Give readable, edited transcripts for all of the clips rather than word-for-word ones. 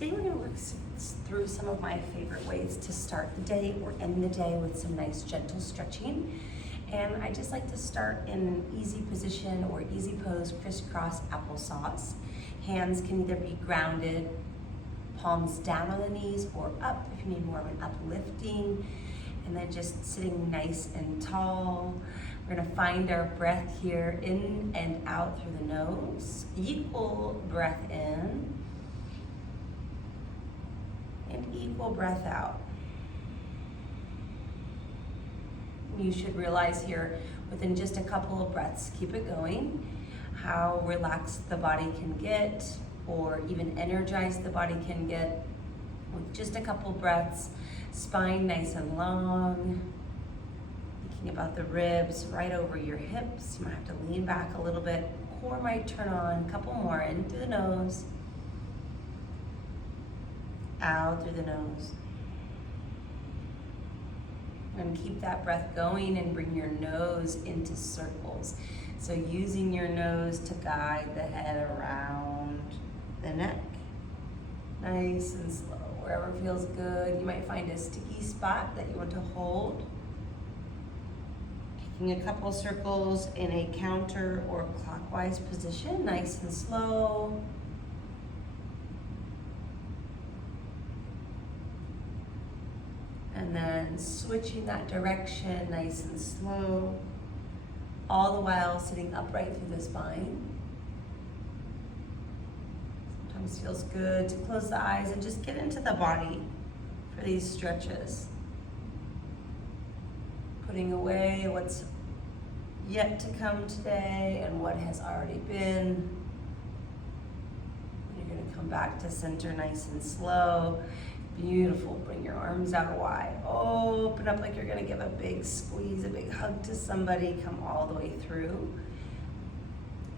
Today we're going to work through some of my favorite ways to start the day or end the day with some nice gentle stretching. And I just like to start in an easy position or easy pose, crisscross applesauce. Hands can either be grounded, palms down on the knees or up if you need more of an uplifting. And then just sitting nice and tall. We're gonna find our breath here in and out through the nose. Equal breath in and equal breath out. You should realize here within just a couple of breaths, keep it going, how relaxed the body can get or even energized the body can get with just a couple breaths. Spine nice and long. Thinking about the ribs right over your hips. You might have to lean back a little bit. Core might turn on. A couple more in through the nose. Out through the nose. And keep that breath going and bring your nose into circles. So using your nose to guide the head around the neck. Nice and slow. Wherever feels good. You might find a sticky spot that you want to hold. Taking a couple circles in a counter or clockwise position, nice and slow. And then switching that direction, nice and slow. All the while sitting upright through the spine. Sometimes feels good to close the eyes and just get into the body for these stretches. Putting away what's yet to come today and what has already been. You're gonna come back to center nice and slow. Beautiful, bring your arms out wide. Open up like you're gonna give a big squeeze, a big hug to somebody. Come all the way through.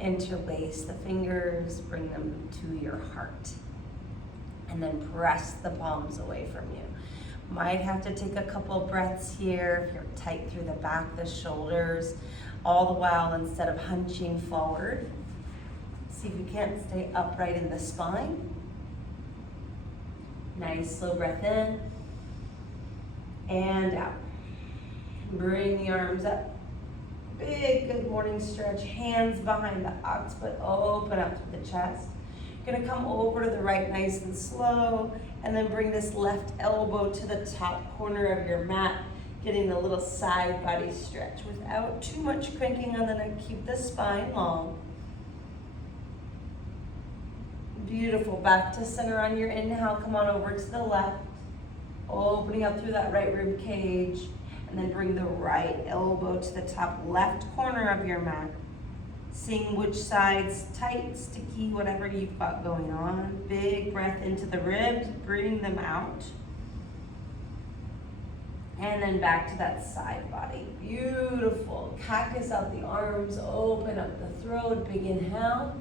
Interlace the fingers, bring them to your heart. And then press the palms away from you. Might have to take a couple breaths here if you're tight through the back, the shoulders. All the while, instead of hunching forward, see if you can't stay upright in the spine. Nice slow breath in and out. Bring the arms up. Big good morning stretch. Hands behind the occiput. Open up to the chest. You're gonna come over to the right nice and slow and then bring this left elbow to the top corner of your mat, getting a little side body stretch without too much cranking on the neck. Keep the spine long. Beautiful. Back to center on your inhale. Come on over to the left. Opening up through that right rib cage. And then bring the right elbow to the top left corner of your mat. Seeing which side's tight, sticky, whatever you've got going on. Big breath into the ribs. Bring them out. And then back to that side body. Beautiful. Cactus out the arms. Open up the throat. Big inhale.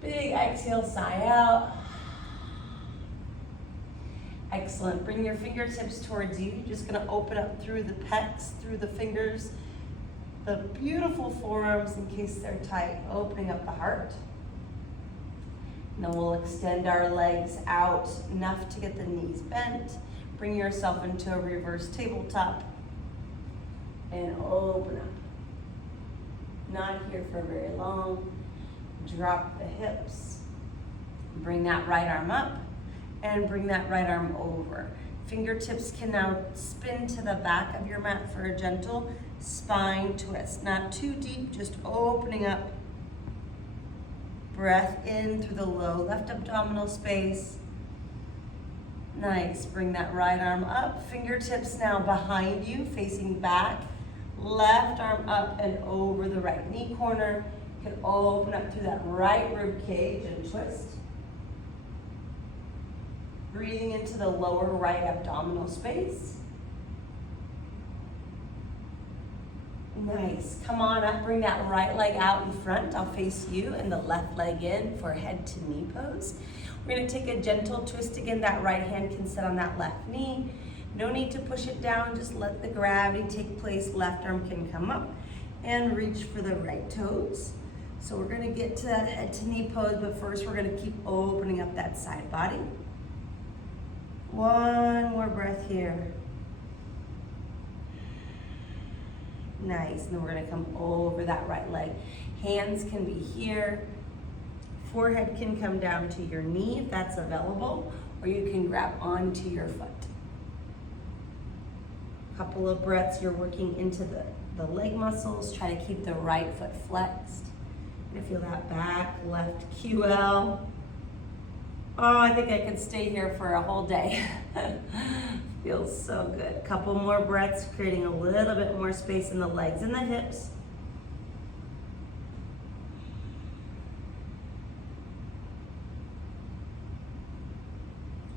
Big exhale, sigh out. Excellent. Bring your fingertips towards you. You're just going to open up through the pecs, through the fingers, the beautiful forearms in case they're tight, opening up the heart. And then we'll extend our legs out enough to get the knees bent. Bring yourself into a reverse tabletop and open up. Not here for very long. Drop the hips. Bring that right arm up and bring that right arm over. Fingertips can now spin to the back of your mat for a gentle spine twist. Not too deep, just opening up. Breath in through the low left abdominal space. Nice. Bring that right arm up. Fingertips now behind you, facing back. Left arm up and over the right knee corner. You can open up through that right rib cage and twist. Breathing into the lower right abdominal space. Nice. Come on up, bring that right leg out in front. I'll face you and the left leg in for head to knee pose. We're gonna take a gentle twist again. That right hand can sit on that left knee. No need to push it down, just let the gravity take place. Left arm can come up and reach for the right toes. So we're gonna get to that head to knee pose, but first we're gonna keep opening up that side body. One more breath here. Nice, and then we're gonna come over that right leg. Hands can be here. Forehead can come down to your knee if that's available, or you can grab onto your foot. Couple of breaths, you're working into the leg muscles. Try to keep the right foot flexed. You're gonna feel that back, left QL. Oh, I think I could stay here for a whole day. Feels so good. Couple more breaths, creating a little bit more space in the legs and the hips.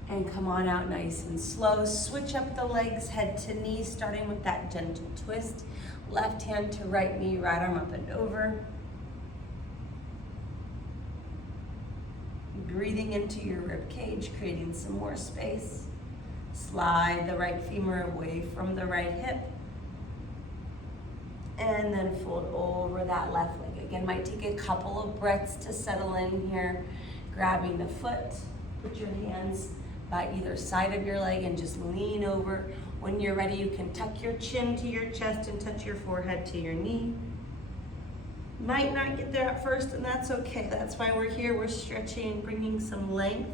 And come on out nice and slow. Switch up the legs, head to knee, starting with that gentle twist. Left hand to right knee, right arm up and over. Breathing into your rib cage, creating some more space. Slide the right femur away from the right hip. And then fold over that left leg. Again, might take a couple of breaths to settle in here. Grabbing the foot, put your hands by either side of your leg and just lean over. When you're ready, you can tuck your chin to your chest and touch your forehead to your knee. Might not get there at first, and that's okay. That's why we're here. We're stretching, bringing some length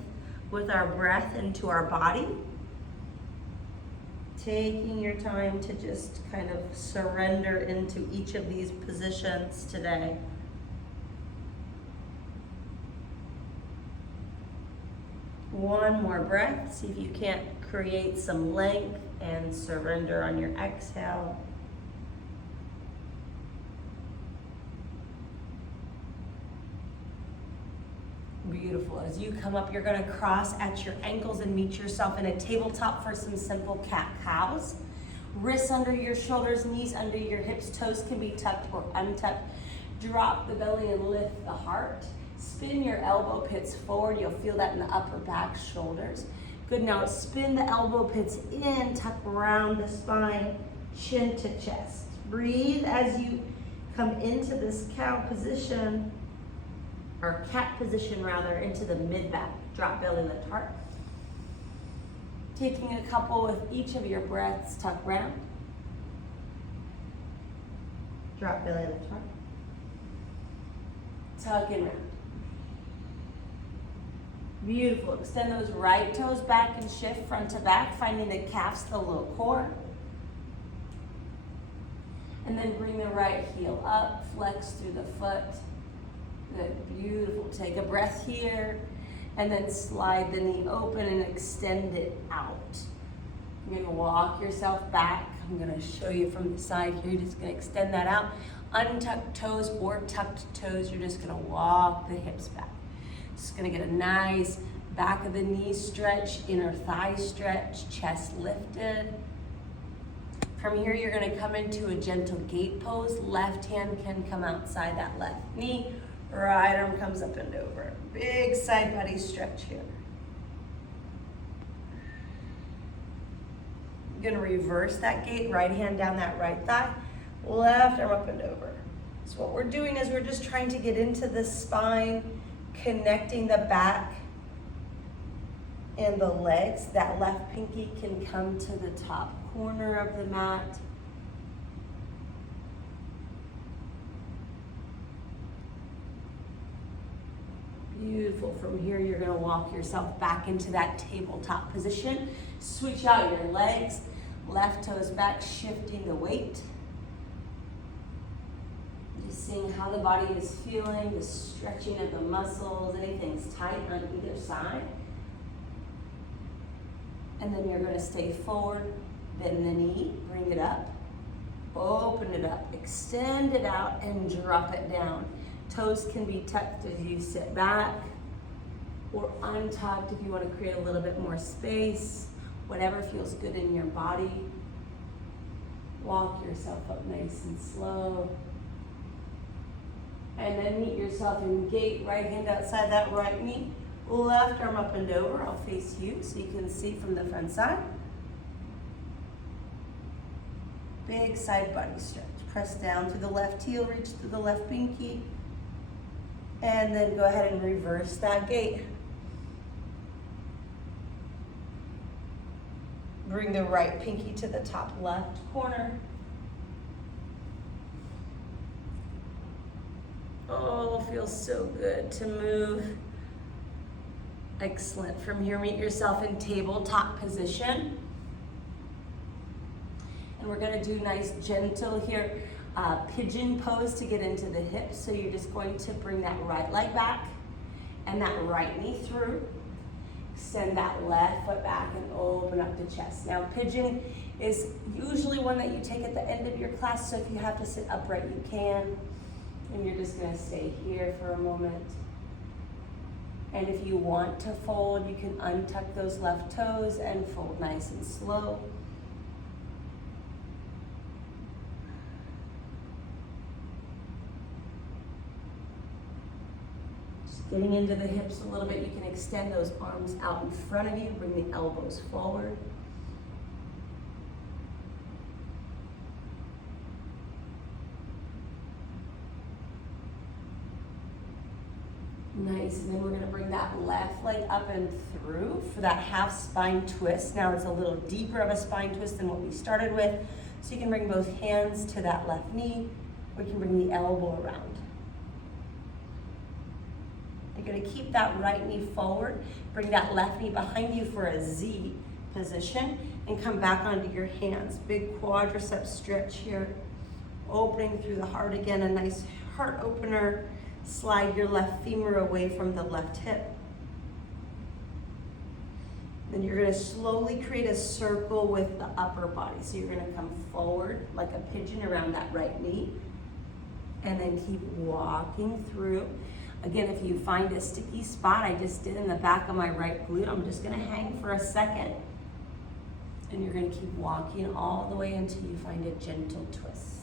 with our breath into our body. Taking your time to just kind of surrender into each of these positions today. One more breath. See if you can't create some length and surrender on your exhale. Beautiful. As you come up, you're going to cross at your ankles and meet yourself in a tabletop for some simple cat-cows. Wrists under your shoulders, knees under your hips, toes can be tucked or untucked. Drop the belly and lift the heart. Spin your elbow pits forward. You'll feel that in the upper back, shoulders. Good, now spin the elbow pits in, tuck around the spine, chin to chest. Breathe as you come into this cow position, or cat position rather, into the mid-back. Drop belly, lift heart. Taking a couple with each of your breaths, tuck round. Drop belly, lift heart. Tuck and round. Beautiful. Extend those right toes back and shift front to back, finding the calves, the low core. And then bring the right heel up, flex through the foot. Good, beautiful. Take a breath here, and then slide the knee open and extend it out. You're gonna walk yourself back. I'm gonna show you from the side here. You're just gonna extend that out. Untucked toes or tucked toes, you're just gonna walk the hips back. Just gonna get a nice back of the knee stretch, inner thigh stretch, chest lifted. From here, you're gonna come into a gentle gate pose. Left hand can come outside that left knee. Right arm comes up and over. Big side body stretch here. You're gonna reverse that gate, right hand down that right thigh, left arm up and over. So what we're doing is we're just trying to get into the spine, connecting the back and the legs. That left pinky can come to the top corner of the mat. Beautiful. From here, you're gonna walk yourself back into that tabletop position. Switch out your legs, left toes back, shifting the weight. Just seeing how the body is feeling, the stretching of the muscles, anything's tight on either side. And then you're gonna stay forward, bend the knee, bring it up, open it up, extend it out, and drop it down. Toes can be tucked as you sit back, or untucked if you want to create a little bit more space, whatever feels good in your body. Walk yourself up nice and slow. And then meet yourself in gate, right hand outside that right knee, left arm up and over. I'll face you so you can see from the front side. Big side body stretch. Press down through the left heel, reach through the left pinky. And then go ahead and reverse that gait. Bring the right pinky to the top left corner. Oh, feels so good to move. Excellent. From here, meet yourself in tabletop position. And we're gonna do nice gentle here, pigeon pose to get into the hips. So you're just going to bring that right leg back and that right knee through. Extend that left foot back and open up the chest. Now, pigeon is usually one that you take at the end of your class, so if you have to sit upright, you can. And you're just gonna stay here for a moment. And if you want to fold, you can untuck those left toes and fold nice and slow. Getting into the hips a little bit, you can extend those arms out in front of you, bring the elbows forward. Nice, and then we're gonna bring that left leg up and through for that half spine twist. Now it's a little deeper of a spine twist than what we started with. So you can bring both hands to that left knee, or you can bring the elbow around. You're gonna keep that right knee forward, bring that left knee behind you for a Z position, and come back onto your hands. Big quadricep stretch here, opening through the heart again, a nice heart opener. Slide your left femur away from the left hip. Then you're gonna slowly create a circle with the upper body. So you're gonna come forward like a pigeon around that right knee, and then keep walking through. Again, if you find a sticky spot, I just did in the back of my right glute, I'm just gonna hang for a second. And you're gonna keep walking all the way until you find a gentle twist.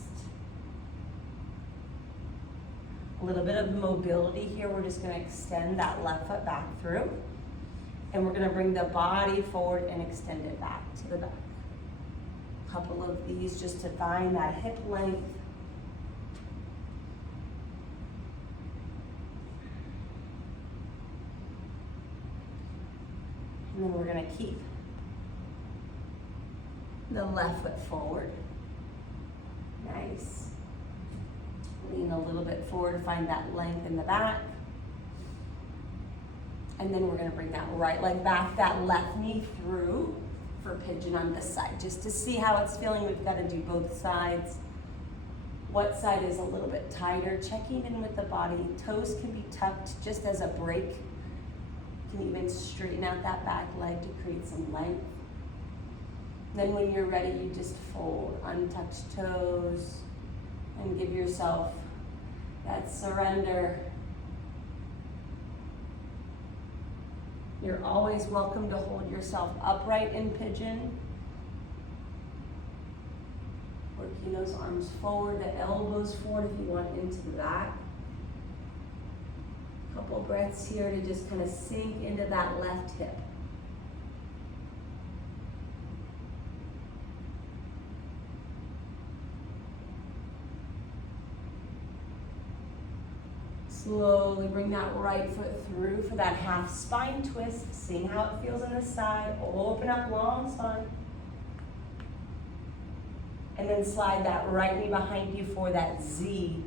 A little bit of mobility here. We're just gonna extend that left foot back through. And we're gonna bring the body forward and extend it back to the back. A couple of these just to find that hip length. And then we're gonna keep the left foot forward. Nice. Lean a little bit forward to find that length in the back. And then we're gonna bring that right leg back, that left knee through for pigeon on this side. Just to see how it's feeling, we've gotta do both sides. What side is a little bit tighter? Checking in with the body. Toes can be tucked just as a break. You can even straighten out that back leg to create some length. Then when you're ready, you just fold untouched toes and give yourself that surrender. You're always welcome to hold yourself upright in pigeon. Working those arms forward, the elbows forward if you want into the back. Couple breaths here to just kind of sink into that left hip. Slowly bring that right foot through for that half spine twist. Seeing how it feels on the side. Open up long spine. And then slide that right knee behind you for that Z.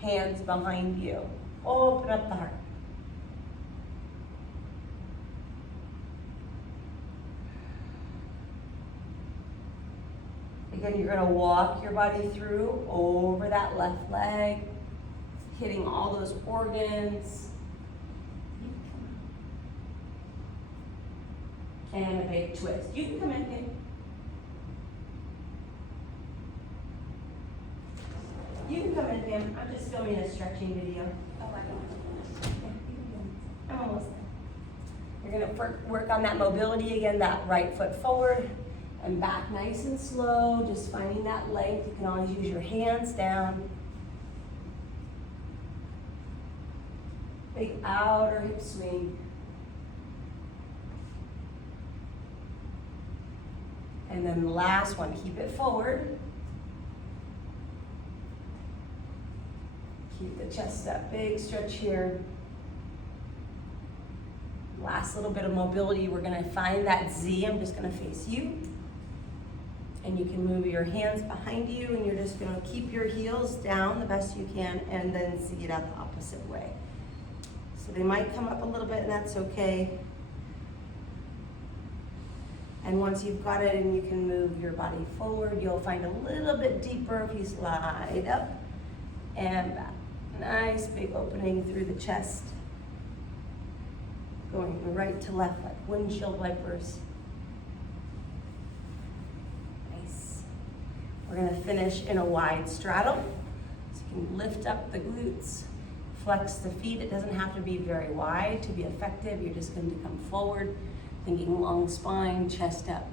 Hands behind you. Open up the heart. Again, you're gonna walk your body through over that left leg, hitting all those organs. And a big twist. You can come in, Kate. You can come in, Pam. I'm just filming a stretching video. Oh, I don't. I'm almost there. You're gonna work on that mobility again, that right foot forward and back nice and slow, just finding that length. You can always use your hands down. Big outer hip swing. And then the last one, keep it forward. Keep the chest up, big stretch here. Last little bit of mobility, we're gonna find that Z. I'm just gonna face you. And you can move your hands behind you and you're just gonna keep your heels down the best you can and then see it out the opposite way. So they might come up a little bit and that's okay. And once you've got it and you can move your body forward, you'll find a little bit deeper if you slide up and back. Nice big opening through the chest. Going right to left like windshield wipers. Nice. We're gonna finish in a wide straddle. So you can lift up the glutes, flex the feet. It doesn't have to be very wide to be effective. You're just going to come forward, thinking long spine, chest up.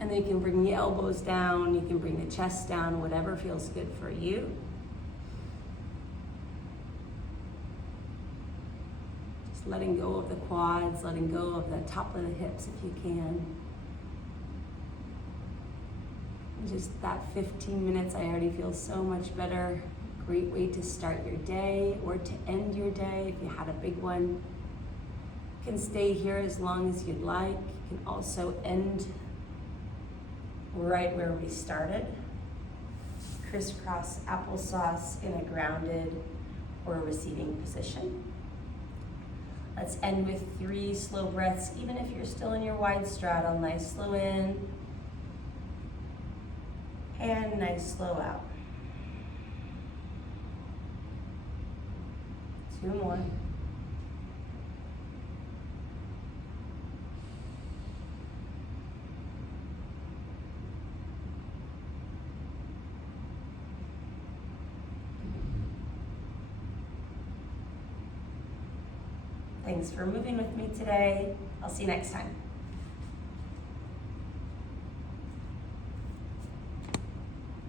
And then you can bring the elbows down, you can bring the chest down, whatever feels good for you. Just letting go of the quads, letting go of the top of the hips if you can. And just that 15 minutes, I already feel so much better. Great way to start your day or to end your day if you had a big one. You can stay here as long as you'd like. You can also end right where we started. Crisscross applesauce in a grounded or receiving position. Let's end with 3 slow breaths, even if you're still in your wide straddle. Nice slow in and nice slow out. 2 more. Thanks for moving with me today. I'll see you next time.